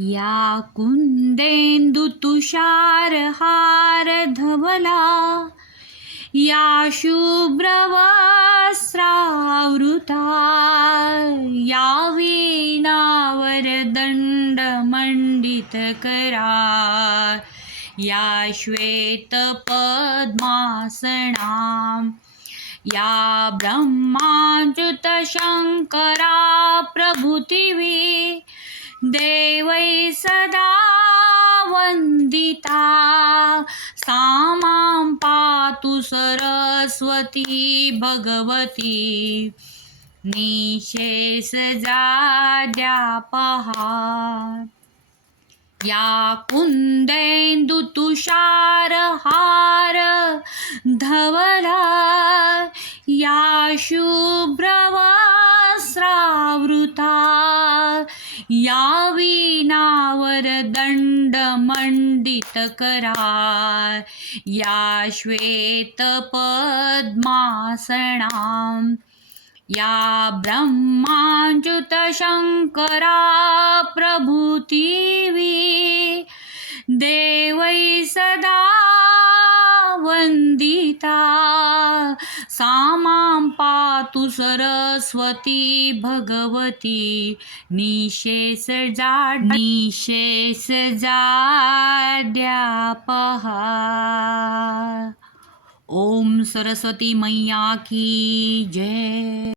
या कुंदेंदु तुषार हार धवला, या शुभ्रवस्त्रावृता, या वीणावर दंड मंडित करा, या श्वेत पद्मासना, या ब्रह्माच्युत शंकरा प्रभृतिवी देवै सदा वंदिता, सा मां पातु सरस्वती भगवती, निशेष जाड्या पहा. या कुंदेंदु तुषार हार धवला, या शुभ्रवस्त्रावृता, या वीणावर दंड मंडित करा, या श्वेत पद्मासना, या ब्रह्माच्युत शंकरा प्रभृतिवी देवै सदा वंदिता, सा मां पातु सरस्वती भगवती, निशेष जाड्या पहा. ओम सरस्वती मैया की जय.